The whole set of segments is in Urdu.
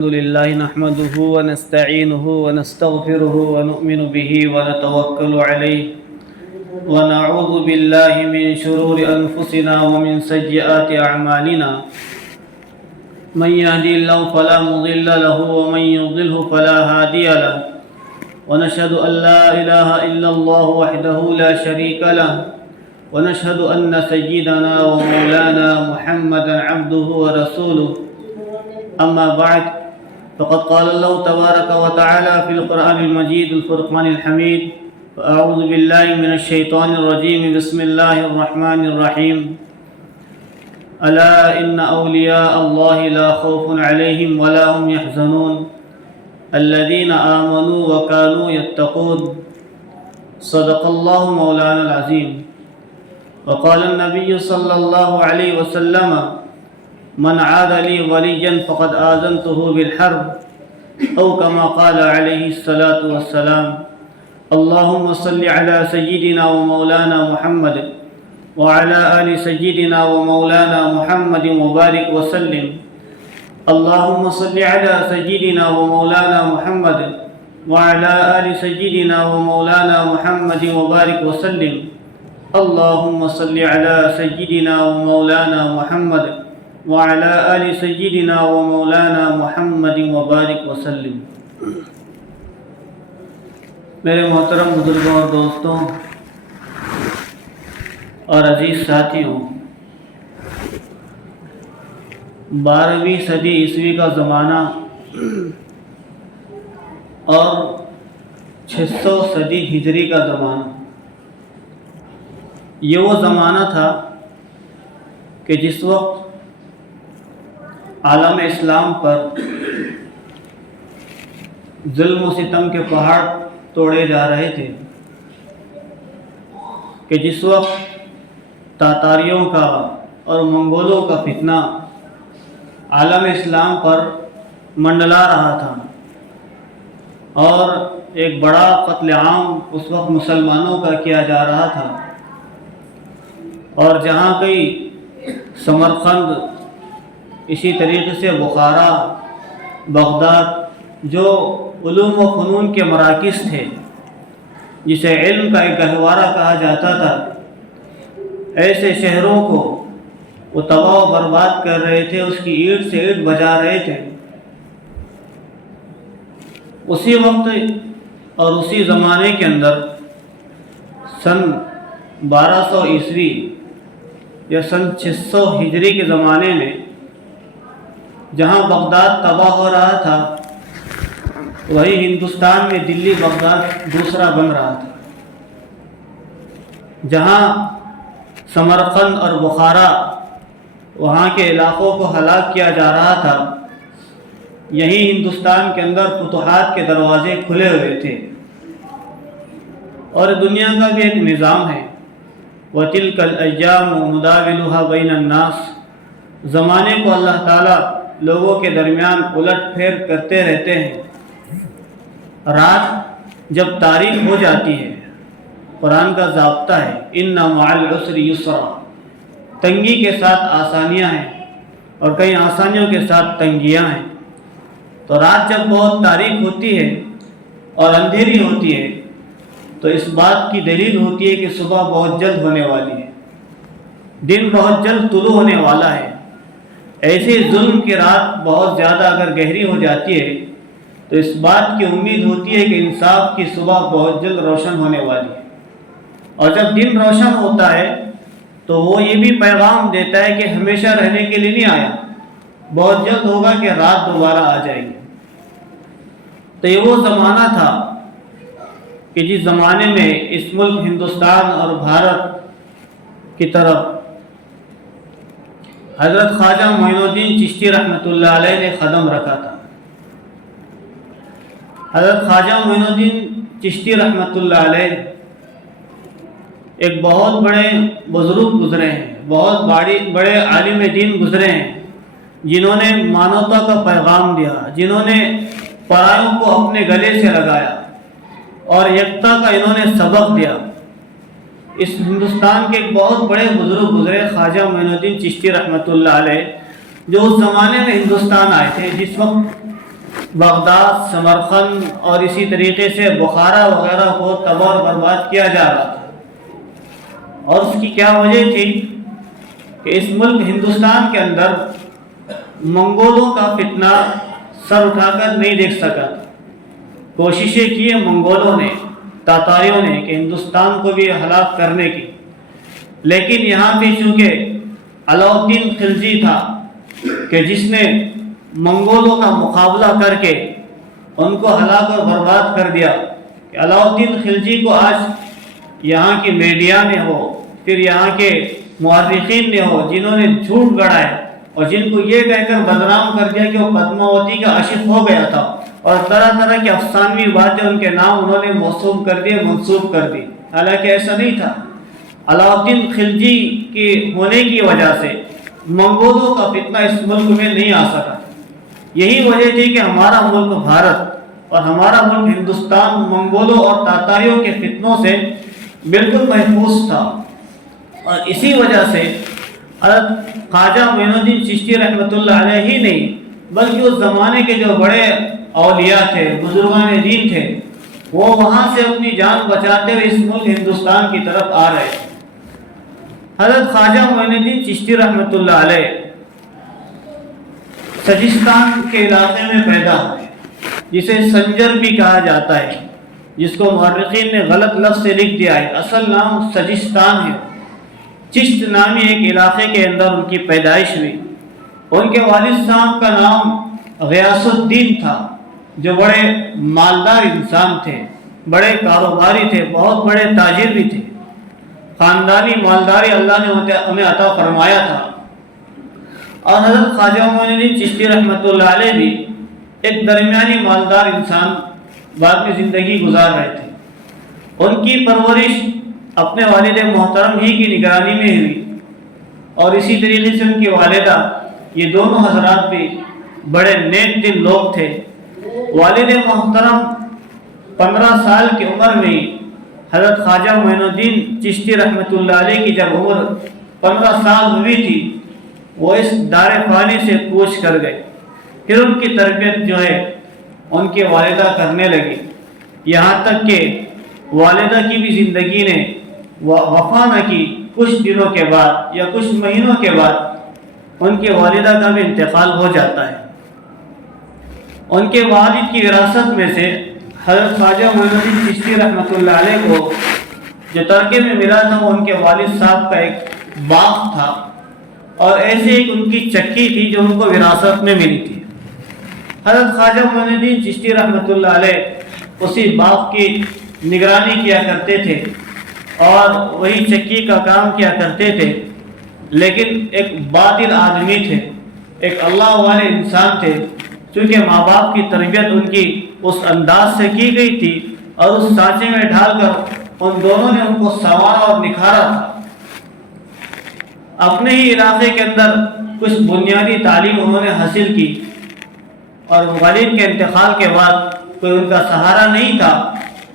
الحمد لله نحمده ونستعينه ونستغفره ونؤمن به ونتوكل عليه ونعوذ بالله من شرور أنفسنا ومن سيئات أعمالنا من يهدي الله فلا مضل له ومن يضلل فلا هادي له ونشهد أن لا إله إلا الله وحده لا شريك له ونشهد أن سيدنا ومولانا محمدا عبده ورسوله أما بعد فقد قال الله تبارك وتعالى في القرآن المجيد الفرقان الحميد فأعوذ بالله من الشيطان الرجيم بسم الله الرحمن الرحيم ألا إن أولياء الله لا خوف عليهم ولا هم يحزنون الذين آمنوا وكانوا يتقون صدق الله مولانا العظيم وقال النبي صلى الله عليه وسلم من عاد لي وليا فقد آذنته بالحرب أو كما قال عليه الصلاة والسلام اللهم صل على سيدنا ومولانا محمد وعلى آل سيدنا ومولانا محمد وبارك وسلم اللهم صل على سيدنا ومولانا محمد وعلى آل سيدنا ومولانا محمد وبارك وسلم اللهم صل على سيدنا ومولانا محمد وعلى آل سيدنا ومولانا محمد وبارك وسلم۔ میرے محترم بزرگوں اور دوستوں اور عزیز ساتھیوں، 12ویں صدی عیسوی کا زمانہ اور 600 صدی ہجری کا زمانہ، یہ وہ زمانہ تھا کہ جس وقت عالم اسلام پر ظلم و ستم کے پہاڑ توڑے جا رہے تھے، کہ جس وقت تاتاریوں کا اور منگولوں کا فتنہ عالم اسلام پر منڈلا رہا تھا، اور ایک بڑا قتل عام اس وقت مسلمانوں کا کیا جا رہا تھا، اور جہاں کئی سمرقند، اسی طریقے سے بخارا، بغداد، جو علوم و فنون کے مراکز تھے، جسے علم کا ایک گہوارہ کہا جاتا تھا، ایسے شہروں کو وہ تباہ و برباد کر رہے تھے، اس کی اینٹ سے اینٹ بجا رہے تھے۔ اسی وقت اور اسی زمانے کے اندر سن 1200 عیسوی یا سن 600 ہجری کے زمانے میں جہاں بغداد تباہ ہو رہا تھا، وہی ہندوستان میں دلی بغداد دوسرا بن رہا تھا۔ جہاں سمرقند اور بخارا، وہاں کے علاقوں کو ہلاک کیا جا رہا تھا، یہی ہندوستان کے اندر فتوحات کے دروازے کھلے ہوئے تھے۔ اور دنیا کا بھی ایک نظام ہے، وَتِلْكَ الْأَيَّامُ نُدَاوِلُهَا بَيْنَ النَّاسِ، زمانے کو اللہ تعالیٰ لوگوں کے درمیان الٹ پھیر کرتے رہتے ہیں۔ رات جب تاریک ہو جاتی ہے، قرآن کا ضابطہ ہے إِنَّ مَعَ الْعُسْرِ يُسْرًا، تنگی کے ساتھ آسانیاں ہیں اور کئی آسانیوں کے ساتھ تنگیاں ہیں۔ تو رات جب بہت تاریک ہوتی ہے اور اندھیری ہوتی ہے، تو اس بات کی دلیل ہوتی ہے کہ صبح بہت جلد ہونے والی ہے، دن بہت جلد طلوع ہونے والا ہے۔ ایسی ظلم کی رات بہت زیادہ اگر گہری ہو جاتی ہے، تو اس بات کی امید ہوتی ہے کہ انصاف کی صبح بہت جلد روشن ہونے والی ہے۔ اور جب دن روشن ہوتا ہے تو وہ یہ بھی پیغام دیتا ہے کہ ہمیشہ رہنے کے لیے نہیں آیا، بہت جلد ہوگا کہ رات دوبارہ آ جائے گی۔ تو یہ وہ زمانہ تھا کہ جس زمانے میں اس ملک ہندوستان اور بھارت کی طرف حضرت خواجہ معین الدین چشتی رحمۃ اللہ علیہ نے قدم رکھا تھا۔ حضرت خواجہ معین الدین چشتی رحمۃ اللہ علیہ ایک بہت بڑے بزرگ گزرے ہیں، بہت بڑے عالم دین گزرے ہیں، جنہوں نے مانوتا کا پیغام دیا، جنہوں نے پرایوں کو اپنے گلے سے لگایا اور یکتا کا انہوں نے سبق دیا۔ اس ہندوستان کے ایک بہت بڑے بزرگ گزرے خواجہ معین الدین چشتی رحمۃ اللہ علیہ، جو اس زمانے میں ہندوستان آئے تھے جس وقت بغداد، سمرقند اور اسی طریقے سے بخارا وغیرہ کو تباہ و برباد کیا جا رہا تھا۔ اور اس کی کیا وجہ تھی کہ اس ملک ہندوستان کے اندر منگولوں کا فتنہ سر اٹھا کر نہیں دیکھ سکا۔ کوششیں کی منگولوں نے، تاتاریوں نے کہ ہندوستان کو بھی ہلاک کرنے کی، لیکن یہاں بھی چونکہ علاؤالدین خلجی تھا کہ جس نے منگولوں کا مقابلہ کر کے ان کو ہلاک اور برباد کر دیا، کہ علاؤالدین خلجی کو آج یہاں کی میڈیا نے ہو، پھر یہاں کے مورخین نے ہو، جنہوں نے جھوٹ گڑھا ہے اور جن کو یہ کہہ کر بدنام کر دیا کہ وہ پدماوتی کا عاشق ہو گیا تھا، اور طرح طرح کی افسانوی باتیں ان کے نام انہوں نے موسوم کر دیے، منسوب کر دی، حالانکہ ایسا نہیں تھا۔ علاؤالدین خلجی کی ہونے کی وجہ سے منگولوں کا فتنہ اس ملک میں نہیں آ سکا۔ یہی وجہ تھی کہ ہمارا ملک بھارت اور ہمارا ملک ہندوستان منگولوں اور تاتاریوں کے فتنوں سے بالکل محفوظ تھا۔ اور اسی وجہ سے حضرت خواجہ معین الدین چشتی رحمۃ اللہ علیہ ہی نہیں بلکہ اس زمانے کے جو بڑے اولیاء تھے، بزرگان دین تھے، وہ وہاں سے اپنی جان بچاتے ہوئے اس ملک ہندوستان کی طرف آ رہے۔ حضرت خواجہ معین الدین چشتی رحمۃ اللہ علیہ سجستان کے علاقے میں پیدا ہوئے، جسے سنجر بھی کہا جاتا ہے، جس کو مورخین نے غلط لفظ سے لکھ دیا ہے، اصل نام سجستان ہے۔ چشت نامی ایک علاقے کے اندر ان کی پیدائش ہوئی۔ ان کے والد صاحب کا نام غیاث الدین تھا، جو بڑے مالدار انسان تھے، بڑے کاروباری تھے، بہت بڑے تاجر بھی تھے۔ خاندانی مالداری اللہ نے انہیں عطا فرمایا تھا۔ اور حضرت خواجہ معین الدین چشتی رحمۃ اللہ علیہ بھی ایک درمیانی مالدار انسان بعد میں زندگی گزار رہے تھے۔ ان کی پرورش اپنے والد محترم ہی کی نگرانی میں ہوئی، اور اسی طریقے سے ان کی والدہ، یہ دونوں حضرات بھی بڑے نیک دل لوگ تھے۔ والد محترم 15 سال کی عمر میں حضرت خواجہ معین الدین چشتی رحمۃ اللہ علیہ کی جب عمر 15 سال ہوئی تھی، وہ اس دار فانی سے کوچ کر گئے۔ پھر ان کی تربیت جو ہے ان کی والدہ کرنے لگی، یہاں تک کہ والدہ کی بھی زندگی نے وفا نہ کی۔ کچھ دنوں کے بعد یا کچھ مہینوں کے بعد ان کے والدہ کا بھی انتقال ہو جاتا ہے۔ ان کے والد کی وراثت میں سے حضرت خواجہ معین الدین چشتی رحمۃ اللہ علیہ کو جو ترکے میں ملا تھا، وہ ان کے والد صاحب کا ایک باغ تھا، اور ایسے ایک ان کی چکی تھی جو ان کو وراثت میں ملی تھی۔ حضرت خواجہ معین الدین چشتی رحمۃ اللہ علیہ اسی باغ کی نگرانی کیا کرتے تھے اور وہی چکی کا کام کیا کرتے تھے، لیکن ایک باطل آدمی تھے، ایک اللہ والے انسان تھے۔ چونکہ ماں باپ کی تربیت ان کی اس انداز سے کی گئی تھی، اور اس سانچے میں ڈھال کر ان دونوں نے ان کو سنوارا اور نکھارا تھا۔ اپنے ہی علاقے کے اندر کچھ بنیادی تعلیم انہوں نے حاصل کی، اور والد کے انتقال کے بعد کوئی ان کا سہارا نہیں تھا،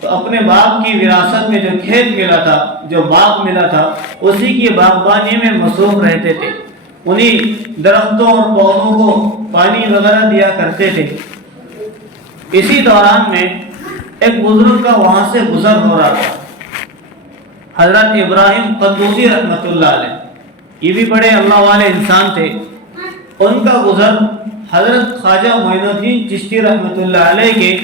تو اپنے باپ کی وراثت میں جو کھیت ملا تھا، جو باغ ملا تھا، اسی کی باغبانی میں مصروف رہتے تھے۔ انہی درختوں اور پودوں کو پانی وغیرہ دیا کرتے تھے۔ اسی دوران میں ایک بزرگ کا وہاں سے گزر ہو رہا تھا، حضرت ابراہیم قندوزی رحمۃ اللہ علیہ، یہ بھی بڑے اللہ والے انسان تھے۔ ان کا گزر حضرت خواجہ معین الدین چشتی رحمۃ اللہ علیہ کے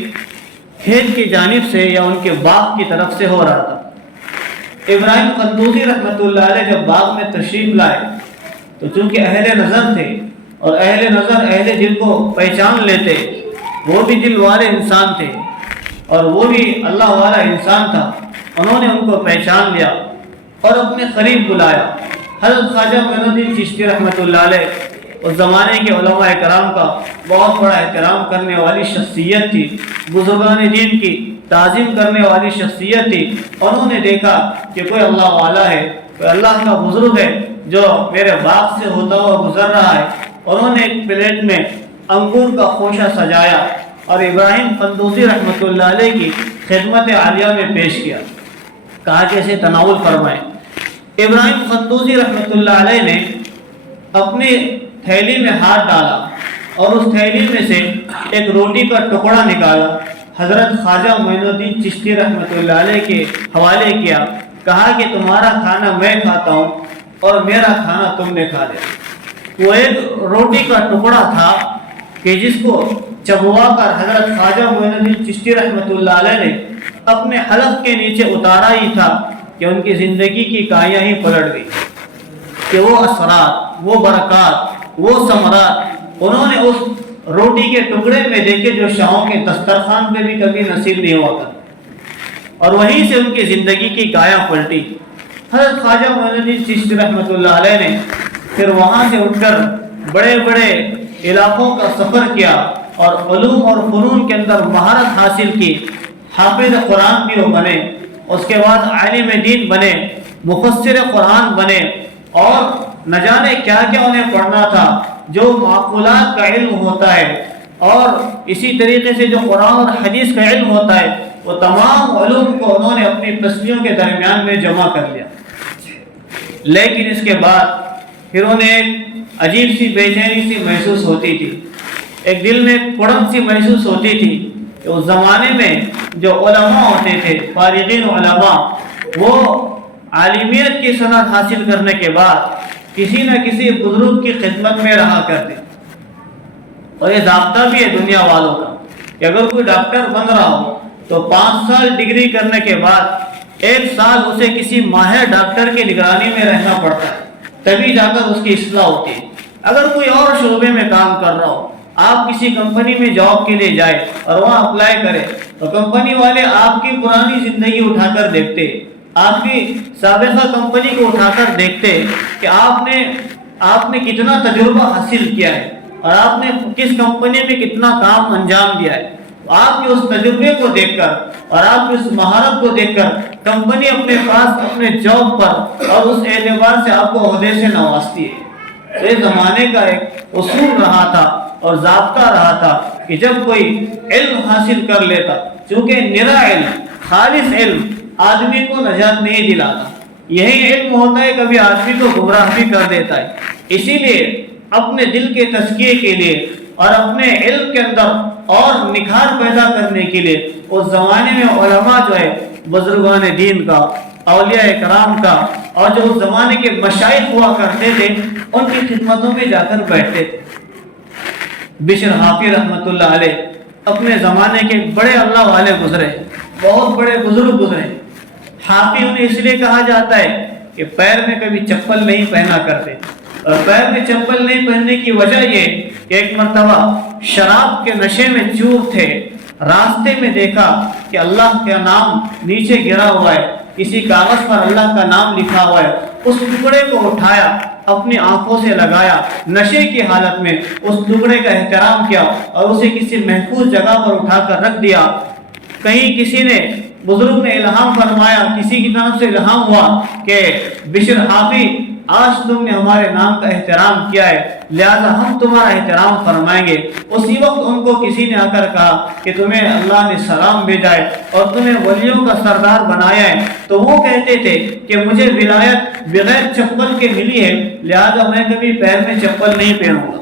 کھیت کی جانب سے یا ان کے باغ کی طرف سے ہو رہا تھا۔ ابراہیم قندوزی رحمۃ اللہ علیہ جب باغ میں تشریف لائے تو چونکہ اہل نظر تھے، اور اہل نظر اہل دل کو پہچان لیتے، وہ بھی دل والے انسان تھے اور وہ بھی اللہ والا انسان تھا، انہوں نے ان کو پہچان لیا اور اپنے قریب بلایا۔ حضرت خواجہ معین الدین چشتی رحمۃ اللہ علیہ اس زمانے کے علماء کرام کا بہت بڑا احترام کرنے والی شخصیت تھی، بزرگان دین کی تعظیم کرنے والی شخصیت تھی۔ انہوں نے دیکھا کہ کوئی اللہ والا ہے، کوئی اللہ کا بزرگ ہے جو میرے باغ سے ہوتا ہوا گزر رہا ہے۔ انہوں نے ایک پلیٹ میں انگور کا خوشہ سجایا اور ابراہیم قندوزی رحمۃ اللہ علیہ کی خدمت عالیہ میں پیش کیا، کہا کہ اسے تناول فرمائیں۔ ابراہیم قندوزی رحمۃ اللہ علیہ نے اپنی تھیلی میں ہاتھ ڈالا اور اس تھیلی میں سے ایک روٹی کا ٹکڑا نکالا، حضرت خواجہ معین الدین چشتی رحمۃ اللہ علیہ کے حوالے کیا، کہا کہ تمہارا کھانا میں کھاتا ہوں اور میرا کھانا تم نے کھا لیا۔ وہ ایک روٹی کا ٹکڑا تھا کہ جس کو چبوا کر حضرت خواجہ معین الدین چشتی رحمۃ اللہ علیہ نے اپنے حلق کے نیچے اتارا ہی تھا کہ ان کی زندگی کی کائیاں ہی پلٹ گئی، کہ وہ اثرات، وہ برکات، وہ ثمرات انہوں نے اس روٹی کے ٹکڑے میں دیکھے جو شاہوں کے دسترخوان پہ بھی کبھی نصیب نہیں ہوا کرتے، اور وہیں سے ان کی زندگی کی کائیاں پلٹی۔ حضرت خواجہ معین الدین چشتی رحمۃ اللہ علیہ نے پھر وہاں سے اٹھ کر بڑے بڑے علاقوں کا سفر کیا اور علوم اور فنون کے اندر مہارت حاصل کی، حافظ قرآن بھی وہ بنے، اس کے بعد عالم دین بنے، مفسر قرآن بنے، اور نہ جانے کیا کیا انہیں پڑھنا تھا، جو معقولات کا علم ہوتا ہے اور اسی طریقے سے جو قرآن اور حدیث کا علم ہوتا ہے، وہ تمام علوم کو انہوں نے اپنی پسلیوں کے درمیان میں جمع کر لیا۔ لیکن اس کے بعد پھر انہیں ایک عجیب سی بے چینی سی محسوس ہوتی تھی، ایک دل میں کڑن سی محسوس ہوتی تھی کہ اس زمانے میں جو علماء ہوتے تھے، فارغین علماء، وہ عالمیت کی سند حاصل کرنے کے بعد کسی نہ کسی بزرگ کی خدمت میں رہا کرتے، اور یہ ضابطہ بھی ہے دنیا والوں کا کہ اگر کوئی ڈاکٹر بن رہا ہو تو 5 سال ڈگری کرنے کے بعد 1 سال اسے کسی ماہر ڈاکٹر کی نگرانی میں رہنا پڑتا ہے، تبھی جا کر اس کی اصلاح ہوتی ہے۔ اگر کوئی اور شعبے میں کام کر رہا ہو، آپ کسی کمپنی میں جاب کے لیے جائے اور وہاں اپلائی کرے تو کمپنی والے آپ کی پرانی زندگی اٹھا کر دیکھتے، آپ کی سابقہ کمپنی کو اٹھا کر دیکھتے کہ آپ نے کتنا تجربہ حاصل کیا ہے اور آپ نے کس کمپنی میں کتنا کام انجام دیا ہے۔ آپ کے اس تجربے کو دیکھ کر اور آپ کی اس مہارت کو دیکھ کر کمپنی اپنے پاس اپنے جاب پر اور اس اعتبار سے آپ کو عہدے سے نوازتی ہے۔ یہ زمانے کا ایک اصول رہا تھا اور ضابطہ رہا تھا کہ جب کوئی علم حاصل کر لیتا، چونکہ نرا علم، خالص علم آدمی کو نجات نہیں دلاتا، یہی علم ہوتا ہے کبھی آدمی کو گمراہ بھی کر دیتا ہے۔ اسی لیے اپنے دل کے تزکیے کے لیے اور اپنے علم کے اندر اور نکھار پیدا کرنے کے لیے اس زمانے میں علماء جو ہے، بزرگان دین کا، اولیاء کرام کا، اور جو اس زمانے کے مشائخ ہوا کرتے تھے، ان کی خدمتوں میں جا کر بیٹھتے تھے۔ بشر حافی رحمۃ اللہ علیہ اپنے زمانے کے بڑے اللہ والے گزرے، بہت بڑے بزرگ گزرے۔ حافی انہیں اس لیے کہا جاتا ہے کہ پیر میں کبھی چپل نہیں پہنا کرتے، اور پیر میں چپل نہیں پہننے کی وجہ یہ کہ ایک مرتبہ شراب کے نشے میں چور تھے، راستے میں دیکھا کہ اللہ کا نام نیچے گرا ہوا ہے، کسی کاغذ پر اللہ کا نام لکھا ہوا ہے، اس ٹکڑے کو اٹھایا، اپنی آنکھوں سے لگایا، نشے کی حالت میں اس ٹکڑے کا احترام کیا اور اسے کسی محفوظ جگہ پر اٹھا کر رکھ دیا۔ کہیں کسی نے، بزرگ نے الہام فرمایا، کسی کی طرف سے الہام ہوا کہ بشر حافی، آج تم نے ہمارے نام کا احترام کیا ہے، لہذا ہم تمہارا احترام فرمائیں گے۔ اسی وقت ان کو کسی نے آ کر کہا کہ تمہیں اللہ نے سلام بھیجا ہے اور تمہیں ولیوں کا سردار بنایا ہے، تو وہ کہتے تھے کہ مجھے ولایت بغیر چپل کے ملی ہے، لہذا میں کبھی پیر میں چپل نہیں پہنوں گا۔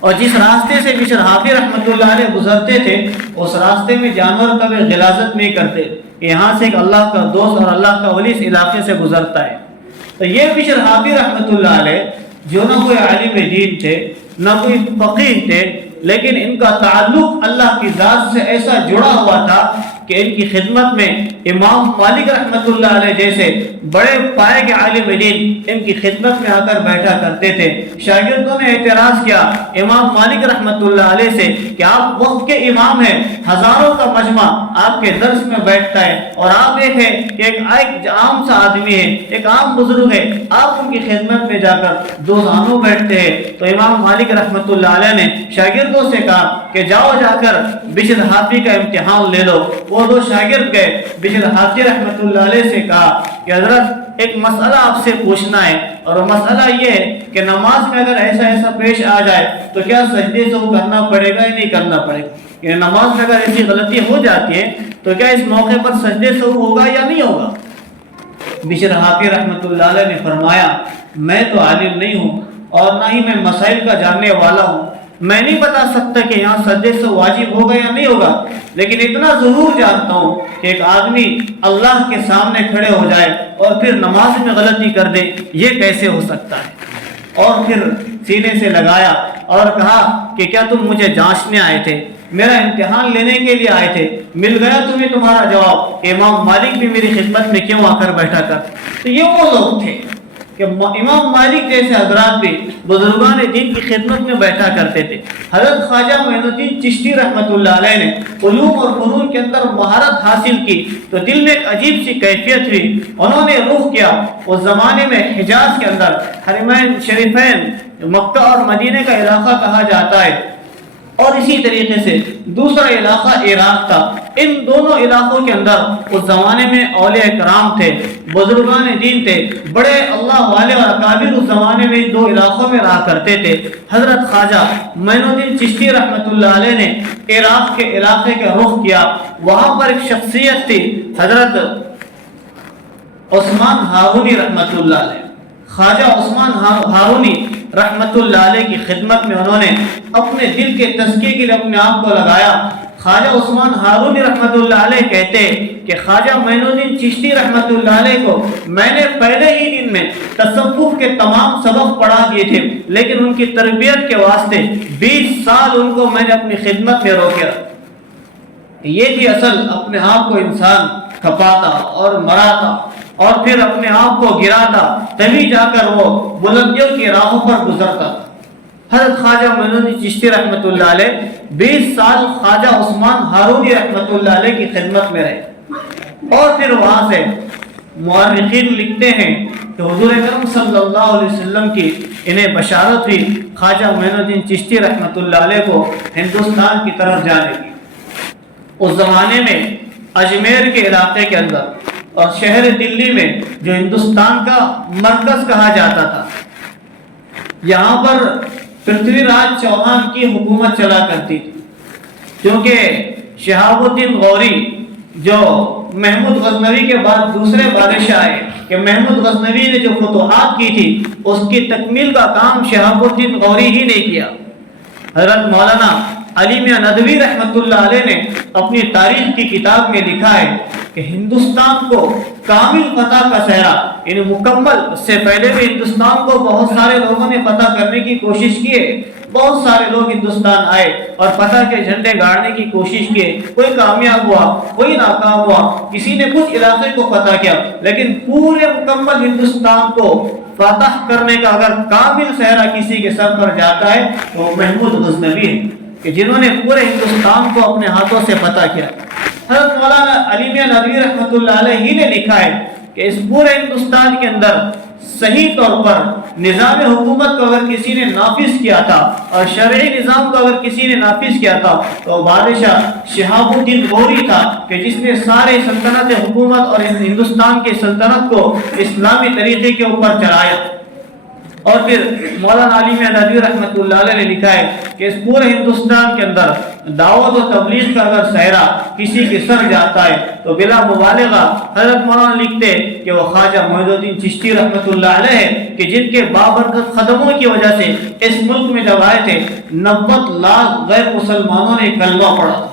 اور جس راستے سے بشر حافی رحمۃ اللہ علیہ گزرتے تھے، اس راستے میں جانور کبھی غلاظت نہیں کرتے، یہاں سے ایک اللہ کا دوست اور اللہ کا ولی اس علاقے سے گزرتا ہے۔ تو یہ بشر حافی رحمۃ اللہ علیہ جو نہ کوئی عالم دین تھے، نہ کوئی فقیہ تھے، لیکن ان کا تعلق اللہ کی ذات سے ایسا جڑا ہوا تھا کہ ان کی خدمت میں امام مالک رحمۃ اللہ علیہ جیسے بڑے پائے کے عالم دین ان کی خدمت میں آ کر بیٹھا کرتے تھے۔ شاگردوں نے اعتراض کیا امام مالک رحمۃ اللہ علیہ سے کہ آپ وقت کے امام ہیں، ہزاروں کا مجمع آپ کے درس میں بیٹھتا ہے، اور آپ ایک ہے کہ ایک عام سا آدمی ہے، ایک عام بزرگ ہے، آپ ان کی خدمت میں جا کر دو زانوں بیٹھتے ہیں۔ تو امام مالک رحمۃ اللہ علیہ نے شاگردوں سے کہا کہ جاؤ جا کر بشر حافی کا امتحان لے لو۔ وہ دو شاگرد گئے، بشر حافی رحمۃ اللہ علیہ سے کہا کہ حضرت ایک مسئلہ آپ سے پوچھنا ہے، اور وہ مسئلہ یہ ہے کہ نماز میں اگر ایسا ایسا پیش آ جائے تو کیا سجدے سے وہ کرنا پڑے گا یا نہیں کرنا پڑے گا؟ کہ نماز میں اگر ایسی غلطی ہو جاتی ہے تو کیا اس موقع پر سجدے سے ہوگا یا نہیں ہوگا؟ بشر حافی رحمۃ اللہ علیہ نے فرمایا میں تو عالم نہیں ہوں اور نہ ہی میں مسائل کا جاننے والا ہوں، میں نہیں بتا سکتا کہ یہاں سجدے سے واجب ہوگا یا نہیں ہوگا، لیکن اتنا ضرور جانتا ہوں کہ ایک آدمی اللہ کے سامنے کھڑے ہو جائے اور پھر نماز میں غلطی کر دے، یہ کیسے ہو سکتا ہے؟ اور پھر سینے سے لگایا اور کہا کہ کیا تم مجھے جانچنے آئے تھے، میرا امتحان لینے کے لیے آئے تھے؟ مل گیا تمہیں تمہارا جواب کہ امام مالک بھی میری خدمت میں کیوں آ کر بیٹھا کر۔ تو یہ وہ لوگ تھے کہ امام مالک جیسے حضرات بھی بزرگان دین کی خدمت میں بیٹھا کرتے تھے۔ حضرت خواجہ معین الدین چشتی رحمۃ اللہ علیہ نے علوم اور فنون کے اندر مہارت حاصل کی تو دل میں ایک عجیب سی کیفیت ہوئی، انہوں نے رخ کیا اس زمانے میں حجاز کے اندر حرمین شریفین مکہ اور مدینہ کا علاقہ کہا جاتا ہے، اور اسی طریقے سے دوسرا علاقہ عراق تھا۔ ان دونوں علاقوں کے اندر اس زمانے میں اولیاء کرام تھے، بزرگان دین تھے، بڑے اللہ والے اور اکابر اس زمانے میں ان دو علاقوں میں رہا کرتے تھے۔ حضرت خواجہ معین الدین چشتی رحمۃ اللہ علیہ نے عراق کے علاقے کا رخ کیا، وہاں پر ایک شخصیت تھی حضرت عثمان ہارونی رحمۃ اللہ علیہ۔ خواجہ عثمان ہارونی رحمت اللہ علیہ کی خدمت میں انہوں نے اپنے دل کے تزکیے کے لیے اپنے آپ کو لگایا۔ خواجہ عثمان ہارونی رحمت اللہ علیہ کہتے کہ خواجہ معین الدین چشتی رحمت اللہ علیہ کو میں نے پہلے ہی دن میں تصوف کے تمام سبق پڑھا دیے تھے، لیکن ان کی تربیت کے واسطے 20 سال ان کو میں نے اپنی خدمت میں روکے رکھا۔ یہ تھی اصل اپنے آپ کو انسان کھپاتا اور مراتا اور پھر اپنے آپ کو گراتا، تبھی جا کر وہ بلندیوں کی راہوں پر گزرتا۔ حضرت خواجہ معین الدین چشتی رحمۃ اللہ علیہ 20 سال خواجہ عثمان ہارونی رحمۃ اللہ علیہ کی خدمت میں رہے، اور پھر وہاں سے مورخین لکھتے ہیں کہ حضور اکرم صلی اللہ علیہ وسلم کی انہیں بشارت ہوئی خواجہ معین الدین چشتی رحمۃ اللہ علیہ کو ہندوستان کی طرف جانے کی۔ اس زمانے میں اجمیر کے علاقے کے اندر اور شہر دلی میں جو ہندوستان کا مرکز کہا جاتا تھا، یہاں پر پرتھوی راج چوہان کی حکومت چلا کرتی تھی، کیونکہ شہاب الدین غوری جو محمود غزنوی کے بعد دوسرے بادشاہ آئے کہ محمود غزنوی نے جو فتوحات کی تھی اس کی تکمیل کا کام شہاب الدین غوری ہی نے کیا۔ حضرت مولانا علی میاں ندوی رحمت اللہ علیہ نے اپنی تاریخ کی کتاب میں لکھا ہے کہ ہندوستان کو کامل فتح کا صحرا، یعنی مکمل، اس سے پہلے بھی ہندوستان کو بہت سارے لوگوں نے فتح کرنے کی کوشش کی ہے، بہت سارے لوگ ہندوستان آئے اور فتح کے جھنڈے گاڑنے کی کوشش کیے، کوئی کامیاب ہوا، کوئی ناکام ہوا، کسی نے کچھ علاقے کو فتح کیا، لیکن پورے مکمل ہندوستان کو فتح کرنے کا اگر کامل صحرا کسی کے سر پر جاتا ہے تو محمود غزنوی ہے، کہ جنہوں نے پورے ہندوستان کو اپنے ہاتھوں سے فتح کیا۔ حضرت مولانا علی میاں ندوی رحمۃ اللہ علیہ ہی نے لکھا ہے کہ اس پورے ہندوستان کے اندر صحیح طور پر نظام حکومت کو اگر کسی نے نافذ کیا تھا اور شرعی نظام کو اگر کسی نے نافذ کیا تھا تو بادشاہ شہاب الدین غوری تھا، کہ جس نے سارے سلطنت حکومت اور ہندوستان کی سلطنت کو اسلامی طریقے کے اوپر چلایا۔ اور پھر مولانا علی میاں ندوی رحمۃ اللہ علیہ نے لکھا ہے کہ اس پورے ہندوستان کے اندر دعوت و تبلیغ کا اگر صحرا کسی کے سر جاتا ہے تو بلا مبالغہ حضرت مولانا لکھتے کہ وہ خواجہ معین الدین چشتی رحمۃ اللہ علیہ ہے، کہ جن کے بابرکت قدموں کی وجہ سے اس ملک میں جب آئے تھے 90 لاکھ غیر مسلمانوں نے کلمہ پڑھا،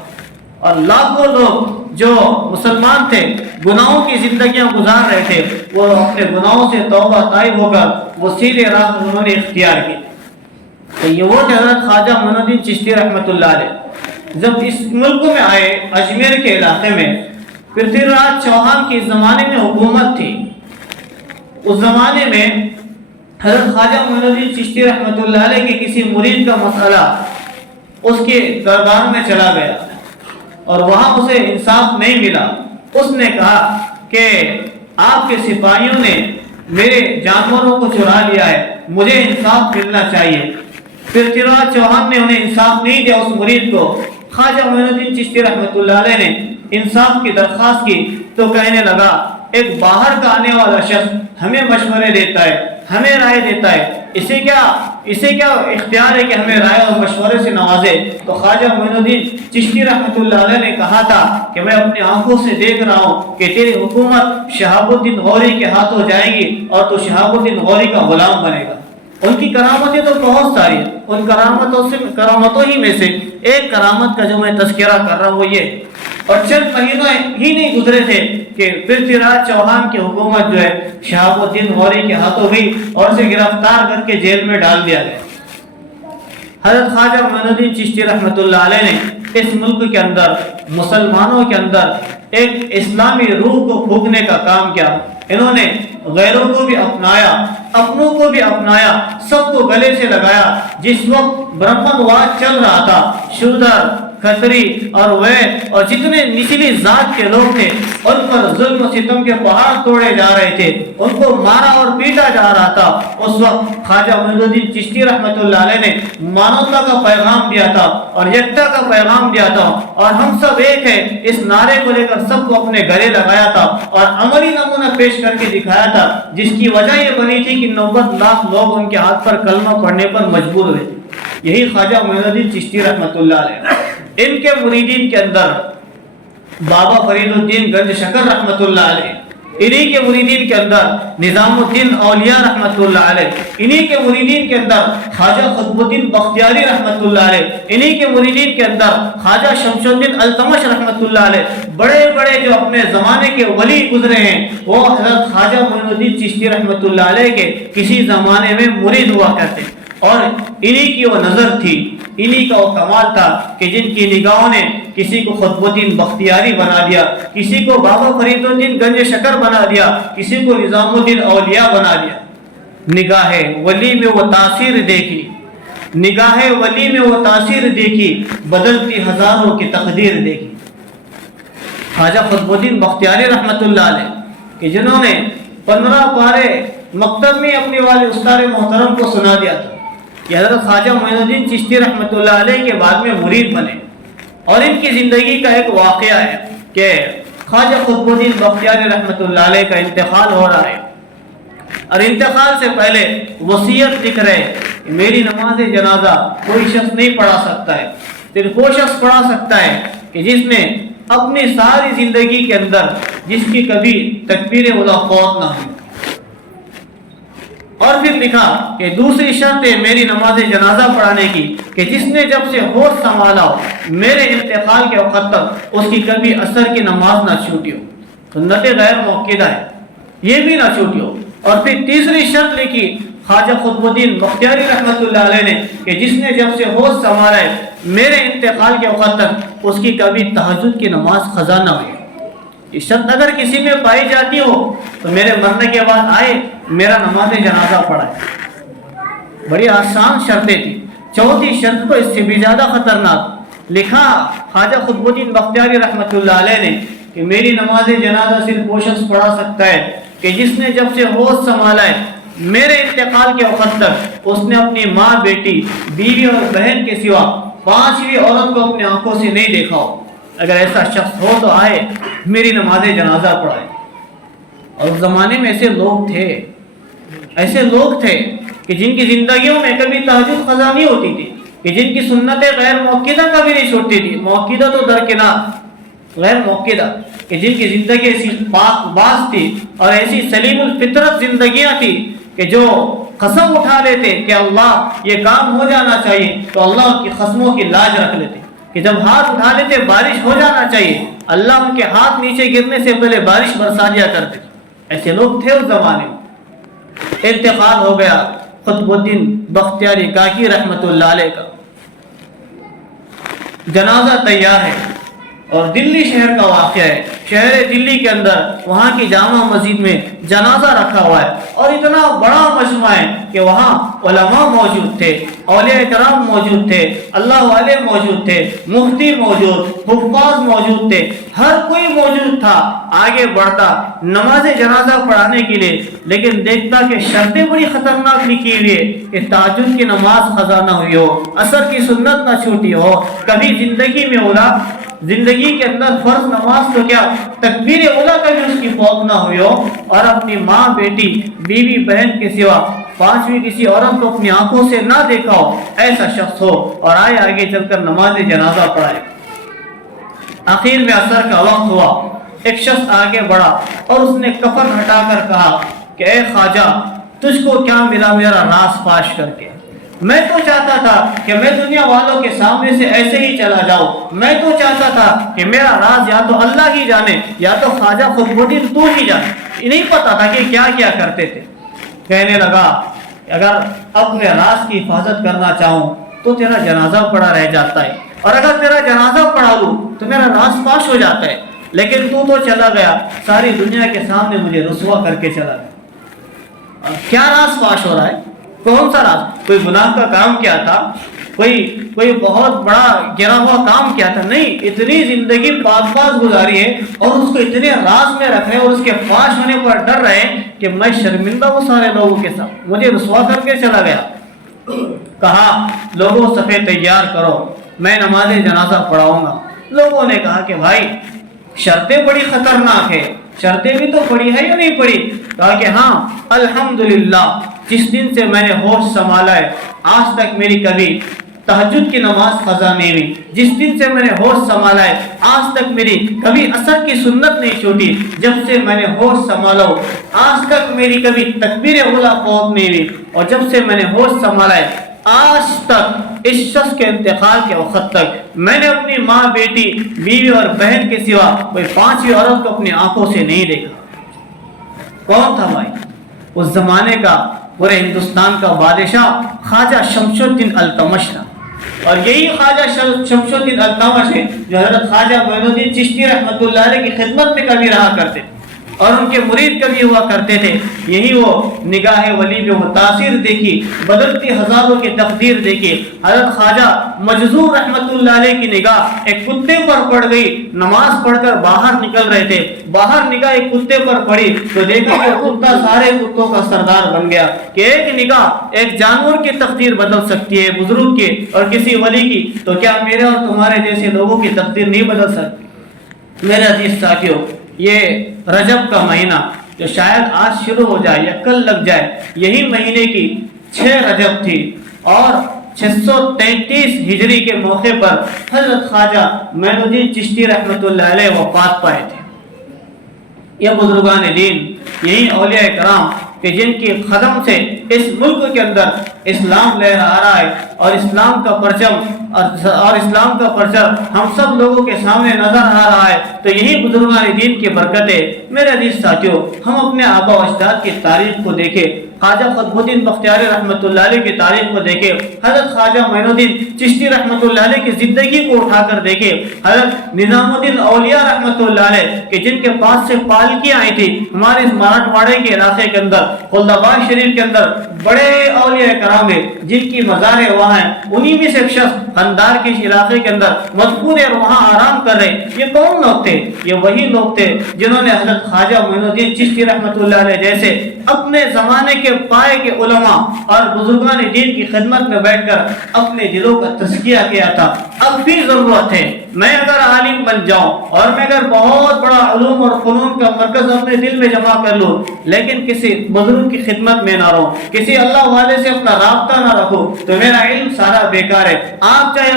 اور لاکھوں لوگ جو مسلمان تھے گناہوں کی زندگیاں گزار رہے تھے، وہ اپنے گناہوں سے توبہ طائب ہو کر وہ سیدھے راہ انہوں نے اختیار کی۔ تو یہ وہ حضرت خواجہ معین الدین چشتی رحمۃ اللہ علیہ جب اس ملک میں آئے، اجمیر کے علاقے میں پرتھوی راج چوہان کے زمانے میں حکومت تھی، اس زمانے میں حضرت خواجہ معین الدین چشتی رحمۃ اللہ علیہ کے کسی مرید کا مسئلہ اس کے دربار میں چلا گیا اور وہاں اسے انصاف نہیں ملا۔ اس نے کہا کہ آپ کے سپاہیوں نے میرے جانوروں کو چرا لیا ہے، مجھے انصاف ملنا چاہیے۔ پرتھوی راج چوہان نے انہیں انصاف نہیں دیا اس مرید کو۔ خواجہ معین الدین چشتی رحمۃ اللہ علیہ نے انصاف کی درخواست کی تو کہنے لگا ایک باہر کا آنے والا شخص ہمیں مشورے دیتا ہے، ہمیں رائے دیتا ہے، اسے کیا اختیار ہے کہ ہمیں رائے اور مشورے سے نوازے؟ تو خواجہ معین الدین چشتی رحمۃ اللہ علیہ نے کہا تھا کہ میں اپنی آنکھوں سے دیکھ رہا ہوں کہ تیری حکومت شہاب الدین غوری کے ہاتھوں جائے گی اور تو شہاب الدین غوری کا غلام بنے گا۔ ان کی کرامتیں تو بہت ساری ہیں، ان کرامتوں ہی میں سے ایک کرامت کا جو میں تذکرہ کر رہا ہوں وہ یہ، اور چند مہینوں ہی نہیں گزرے تھے کہ پرتھویراج چوہان کی حکومت جو ہے شہاب الدین غوری کے ہاتھوں ہوئی اور اسے گرفتار کر کے جیل میں ڈال دیا گیا۔ حضرت خواجہ معین الدین چشتی رحمۃ اللہ علیہ نے اس ملک کے اندر مسلمانوں کے اندر ایک اسلامی روح کو پھونکنے کا کام کیا۔ انہوں نے غیروں کو بھی اپنایا، اپنوں کو بھی اپنایا، سب کو گلے سے لگایا۔ جس وقت برہمن واد چل رہا تھا، شودر، کھتری اور وید اور جتنے نچلی ذات کے لوگ تھے ان پر ظلم و ستم کے پہاڑ توڑے جا رہے تھے، ان کو مارا اور پیٹا جا رہا تھا، اس وقت خواجہ معین الدین چشتی رحمۃ اللہ علیہ نے مانوتا کا پیغام دیا تھا اور یکتا کا پیغام دیا تھا، اور ہم سب ایک ہے اس نعرے کو لے کر سب کو اپنے گلے لگایا تھا اور عملی نمونہ پیش کر کے دکھایا تھا، جس کی وجہ یہ بنی تھی کہ 90 لاکھ لوگ ان کے ہاتھ پر کلمہ پڑھنے پر مجبور ہوئے۔ یہی خواجہ معین الدین چشتی رحمۃ اللہ علیہ۔ ان کے مریدین کے اندر بابا فرید الدین گنج شکر رحمۃ اللہ علیہ، انہی کے مریدین کے اندر نظام الدین اولیاء رحمۃ اللہ علیہ، انہی کے مریدین کے اندر خواجہ قطب الدین بختیاری رحمۃ اللہ علیہ، انہی کے مریدین کے اندر خواجہ شمس الدین التمش رحمۃ اللہ علیہ، بڑے بڑے جو اپنے زمانے کے ولی گزرے ہیں وہ حضرت خواجہ معین الدین چشتی رحمۃ اللہ علیہ کے کسی زمانے میں مرید ہوا کرتے، اور انہی کی وہ نظر تھی، انہی کا وہ کمال تھا کہ جن کی نگاہوں نے کسی کو قطب الدین بختیاری بنا دیا، کسی کو بابا فرید الدین گنج شکر بنا دیا، کسی کو نظام الدین اولیاء بنا دیا۔ نگاہ ولی میں وہ تاثیر دیکھی، نگاہ ولی میں وہ تاثیر دیکھی، بدلتی ہزاروں کی تقدیر دیکھی۔ خواجہ قطب الدین بختیاری رحمۃ اللہ علیہ کہ جنہوں نے 15 پارے مکتب میں اپنے والد استاد محترم کو سنا دیا تھا، کہ حضرت خواجہ معین الدین چشتی رحمۃ اللہ علیہ کے بعد میں مرید بنے، اور ان کی زندگی کا ایک واقعہ ہے کہ خواجہ قطب الدین بختیاری رحمۃ اللہ علیہ کا انتقال ہو رہا ہے، اور انتقال سے پہلے وصیت لکھ رہے کہ میری نماز جنازہ کوئی شخص نہیں پڑھا سکتا ہے، صرف وہ شخص پڑھا سکتا ہے کہ جس نے اپنی ساری زندگی کے اندر جس کی کبھی تکبیر اولیٰ فوت نہ ہوئی۔ اور پھر لکھا کہ دوسری شرط ہے میری نماز جنازہ پڑھانے کی کہ جس نے جب سے ہوش سنبھالا ہو میرے انتقال کے وقت تک اس کی کبھی عصر کی نماز نہ چھوٹی ہو، سنت غیر موقدہ ہے یہ بھی نہ چھوٹی ہو۔ اور پھر تیسری شرط لکھی خواجہ قطب الدین بختیاری رحمۃ اللہ علیہ نے کہ جس نے جب سے ہوش سنبھالا ہے میرے انتقال کے وقت تک اس کی کبھی تہجد کی نماز قضا نہ ہوئی۔ یہ شرط اگر کسی میں پائی جاتی ہو تو میرے مرنے کے بعد آئے میرا نماز جنازہ پڑھائے۔ بڑی آسان شرطیں تھی۔ چوتھی شرط تو اس سے بھی زیادہ خطرناک لکھا خواجہ قطب الدین بختیاری رحمۃ اللہ علیہ نے کہ میری نماز جنازہ صرف وہ شخص پڑھا سکتا ہے کہ جس نے جب سے ہوش سنبھالا ہے میرے انتقال کے وقت تک اس نے اپنی ماں، بیٹی، بیوی اور بہن کے سوا 5ویں عورت کو اپنی آنکھوں سے نہیں دیکھا ہو۔ اگر ایسا شخص ہو تو آئے میری نماز جنازہ پڑھائے۔ اور اس زمانے میں ایسے لوگ تھے کہ جن کی زندگیوں میں کبھی تہجد قضا نہیں ہوتی تھی، کہ جن کی سنتیں غیر موقدہ کبھی نہیں چھوٹتی تھی، موقدہ تو درکنار، غیر موقدہ، کہ جن کی زندگی ایسی پاک باز تھی اور ایسی سلیم الفطرت زندگیاں تھی کہ جو قسم اٹھا لیتے کہ اللہ یہ کام ہو جانا چاہیے تو اللہ کی قسموں کی لاج رکھ لیتے، کہ جب ہاتھ اٹھا لیتے بارش ہو جانا چاہیے اللہ ان کے ہاتھ نیچے گرنے سے پہلے بارش برسا دیا کرتے۔ ایسے لوگ تھے اس زمانے میں۔ انتقال ہو گیا قطب الدین بختیاری کاکی رحمۃ اللہ علیہ کا، جنازہ تیار ہے، اور دلی شہر کا واقعہ ہے۔ شہر دلی کے اندر وہاں کی جامع مسجد میں جنازہ رکھا ہوا ہے، اور اتنا بڑا مجمع ہے کہ وہاں علماء موجود تھے، اولیاء کرام موجود تھے، اللہ والے موجود تھے، مفتی موجود، حفاظ موجود تھے، ہر کوئی موجود تھا۔ آگے بڑھتا نماز جنازہ پڑھانے کے لیے، لیکن دیکھتا کہ شرطیں بڑی خطرناک لکھی ہوئی ہے کہ تہجد کی نماز قضا نہ ہوئی ہو، عصر کی سنت نہ چھوٹی ہو، کبھی زندگی کے اندر فرض نماز تو کیا تکبیر اولیٰ کا بھی اس کی فوت نہ ہوئی ہو، اور اپنی ماں، بیٹی، بیوی، بہن کے سوا 5ویں کسی عورت کو اپنی آنکھوں سے نہ دیکھا ہو، ایسا شخص ہو اور آئے آگے چل کر نماز جنازہ پڑھائے۔ آخر میں عصر کا وقت ہوا، ایک شخص آگے بڑھا اور اس نے کفن ہٹا کر کہا کہ اے خواجہ تجھ کو کیا ملا میرا راز فاش کر کے؟ میں تو چاہتا تھا کہ میں دنیا والوں کے سامنے سے ایسے ہی چلا جاؤں، میں تو چاہتا تھا کہ میرا راز یا تو اللہ ہی جانے یا تو خواجہ قطب الدین تو ہی جانے۔ نہیں پتا تھا کہ کیا کیا کرتے تھے۔ کہنے لگا اگر اپنے راز کی حفاظت کرنا چاہوں تو تیرا جنازہ پڑا رہ جاتا ہے، اور اگر تیرا جنازہ پڑھا لوں تو میرا راز فاش ہو جاتا ہے، لیکن تو چلا گیا ساری دنیا کے سامنے مجھے رسوا کر کے چلا گیا۔ کیا راز فاش ہو رہا ہے؟ کون سا راز؟ کوئی گناہ کا کام کیا تھا؟ کوئی بہت بڑا گرا ہوا کام کیا تھا؟ نہیں، اتنی زندگی پاک پاک گزاری ہے اور اس کو اتنے راز میں رکھ رہے اور اس کے فاش ہونے پر ڈر رہے کہ میں شرمندہ ہوں سارے لوگوں کے ساتھ، مجھے رسوا کر کے چلا گیا۔ کہا لوگوں صفے تیار کرو، میں نماز جنازہ پڑھاؤں گا۔ لوگوں نے کہا کہ بھائی شرطیں بڑی خطرناک ہے، شرطیں بھی تو پڑی ہے یا نہیں پڑی؟ کہا کہ ہاں الحمدللہ، جس دن سے میں نے ہوش سنبھالا ہے آج تک میری کبھی تہجد کی نماز قضا نہیں ہوئی، جس دن سے میں نے ہوش سنبھالا ہے آج تک میری کبھی عصر کی سنت نہیں چھوٹی، جب سے میں نے ہوش سنبھالا آج تک میری کبھی تکبیر اولیٰ فوت نہیں ہوئی، اور جب سے میں نے ہوش سنبھالا ہے آج تک اس شخص کے انتقال کے وقت تک میں نے اپنی ماں، بیٹی، بیوی اور بہن کے سوا کوئی پانچویں عورت کو اپنی آنکھوں سے نہیں دیکھا۔ کون تھا بھائی؟ اس زمانے کا پورے ہندوستان کا بادشاہ خواجہ شمس الدین التمش تھا، اور یہی خواجہ شمس الدین التمش ہے جو حضرت خواجہ معین الدین چشتی رحمۃ اللہ علیہ کی خدمت میں کبھی رہا کرتے تھے اور ان کے مرید کبھی ہوا کرتے تھے۔ یہی وہ نگاہ ولی میں وہ تاثیر دیکھی، بدلتی ہزاروں کی تقدیر دیکھی۔ حضرت خواجہ مجذوب رحمۃ اللہ علیہ کی نگاہ ایک کتے پر پڑ گئی، نماز پڑھ کر باہر نکل رہے تھے، باہر نگاہ ایک کتے پر پڑی تو دیکھا کہ کتا سارے کتوں کا سردار بن گیا، کہ ایک نگاہ ایک جانور کی تقدیر بدل سکتی ہے، بزرگ کی اور کسی ولی کی، تو کیا میرے اور تمہارے جیسے لوگوں کی تقدیر نہیں بدل سکتی؟ میرے عزیز ساتھیو، یہ رجب کا مہینہ جو شاید آج شروع ہو جائے یا کل لگ جائے، یہی مہینے کی 6 رجب تھی، اور 633 ہجری کے موقع پر حضرت خواجہ معین الدین چشتی رحمۃ اللہ علیہ وفات پائے تھے۔ یہ بزرگان دین، یہی اولیاء کرام کہ جن کی قدم سے اس ملک کے اندر اسلام لہرا رہا ہے، اور اسلام کا پرچم اور اسلام کا پرچم ہم سب لوگوں کے سامنے نظر آ رہا ہے، تو یہی بزرگان دین کی برکتیں۔ میرے عزیز ساتھیوں، ہم اپنے آبا و اجداد کی تاریخ کو دیکھیں، خواجہ قطب الدین بختیاری رحمۃ اللہ علیہ کی تاریخ کو دیکھیں، حضرت خواجہ معین الدین چشتی رحمۃ اللہ علیہ کی زندگی کو اٹھا کر دیکھیں، حضرت نظام الدین اولیاء رحمۃ اللہ علیہ کہ جن کے پاس سے پالکیاں آئی تھی ہمارے اس مراٹھواڑے کے علاقے کے اندر، خلدآباد شریف کے اندر بڑے اولیاء کرام ہیں جن کی مزاریں وہاں ہیں، انہی میں سے ایک شخص خندار کے علاقے کے اندر مدفون ہے اور وہاں آرام کر رہے۔ یہ کون لوگ تھے؟ یہ وہی لوگ تھے جنہوں نے حضرت خواجہ معین الدین چشتی رحمۃ اللہ علیہ جیسے اپنے زمانے کے پائے کے علماء اور بزرگان دین کی خدمت میں بیٹھ کر اپنے دلوں کا تزکیہ کیا تھا۔ اب بھی ضرورت ہے، میں اگر عالم بن جاؤں اور میں اگر بہت بڑا علوم اور فنون کا مرکز اپنے دل میں جمع کر لوں، لیکن کسی بزرگ کی خدمت میں نہ رہوں، کسی اللہ والے سے اپنا رابطہ نہ رکھوں، تو میرا علم سارا بیکار ہے۔ آپ چاہے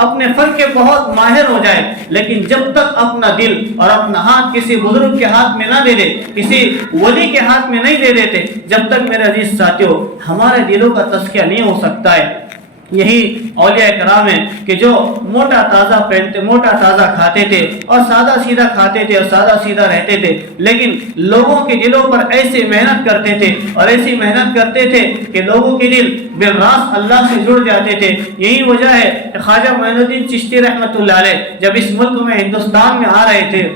اپنے فن کے بہت ماہر ہو جائے، لیکن جب تک اپنا دل اور اپنا ہاتھ کسی بزرگ کے ہاتھ میں نہ دے دے، کسی ولی کے ہاتھ میں نہیں دے دیتے، جب تک میرے عزیز ساتھیوں ہمارے دلوں کا تزکیہ نہیں ہو سکتا ہے۔ یہی اولیاء کرام ہیں کہ جو موٹا تازہ پہنتے، موٹا تازہ کھاتے تھے اور سادہ سیدھا کھاتے تھے اور سادہ سیدھا رہتے تھے، لیکن لوگوں کے دلوں پر ایسی محنت کرتے تھے اور ایسی محنت کرتے تھے کہ لوگوں کے دل بالراست اللہ سے جڑ جاتے تھے۔ یہی وجہ ہے کہ خواجہ معین الدین چشتی رحمۃ اللہ علیہ جب اس ملک میں ہندوستان میں آ رہے تھے،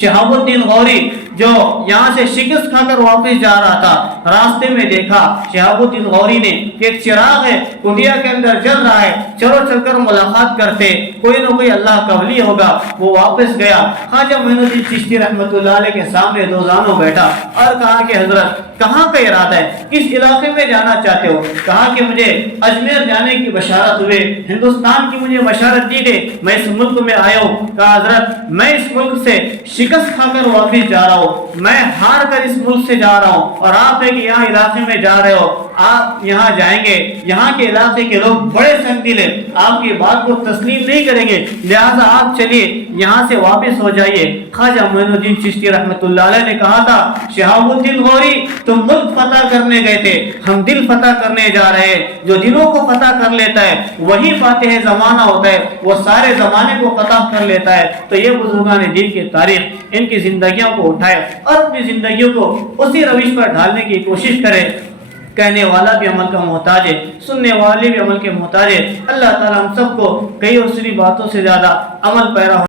شہاب الدین غوری جو یہاں سے شکست کھا کر واپس جا رہا تھا، راستے میں دیکھا شہاب الدین غوری نے کہ ایک چراغ ہے کٹیا کے اندر جل رہا ہے، چلو چل کر ملاقات کرتے، کوئی نہ کوئی اللہ کا ولی ہوگا۔ وہ واپس گیا، خواجہ معین الدین چشتی رحمۃ اللہ علیہ کے سامنے دو زانوں بیٹھا اور کہا کہ حضرت کہاں کا ارادہ ہے، کس علاقے میں جانا چاہتے ہو؟ کہا کہ مجھے اجمیر جانے کی بشارت ہوئے، ہندوستان کی مجھے بشارت دی گئی، میں اس ملک میں آیا ہوں۔ کہا حضرت میں اس ملک سے شکست کھا کر واپس جا رہا ہوں، جاؤ، میں ہار کر اس ملک سے جا رہا ہوں، اور آپ ایک یہاں علاقے میں جا رہے ہو، آپ یہاں جائیں گے، یہاں کے علاقے کے لوگ بڑے سنگ دل ہیں، آپ کی بات کو تسلیم نہیں کریں گے، لہٰذا آپ چلیے یہاں سے واپس ہو جائیے۔ خواجہ معین الدین چشتی رحمۃ اللہ علیہ نے کہا تھا، شہاب الدین غوری تم ملک فتح کرنے گئے تھے، ہم دل فتح کرنے جا رہے ہیں۔ جو دلوں کو فتح کر لیتا ہے وہی فاتح زمانہ ہوتا ہے، وہ سارے زمانے کو فتح کر لیتا ہے۔ تو یہ بزرگان دین کی تاریخ، ان کی زندگیوں کو اٹھائے اور اپنی زندگیوں کو اسی روش پر ڈھالنے کی کوشش کرے۔ کہنے والا بھی عمل کا محتاج ہے، سننے والے بھی عمل کے محتاج ہے۔ اللہ تعالی ہم سب کو کئی اور سری باتوں سے زیادہ عمل پیرا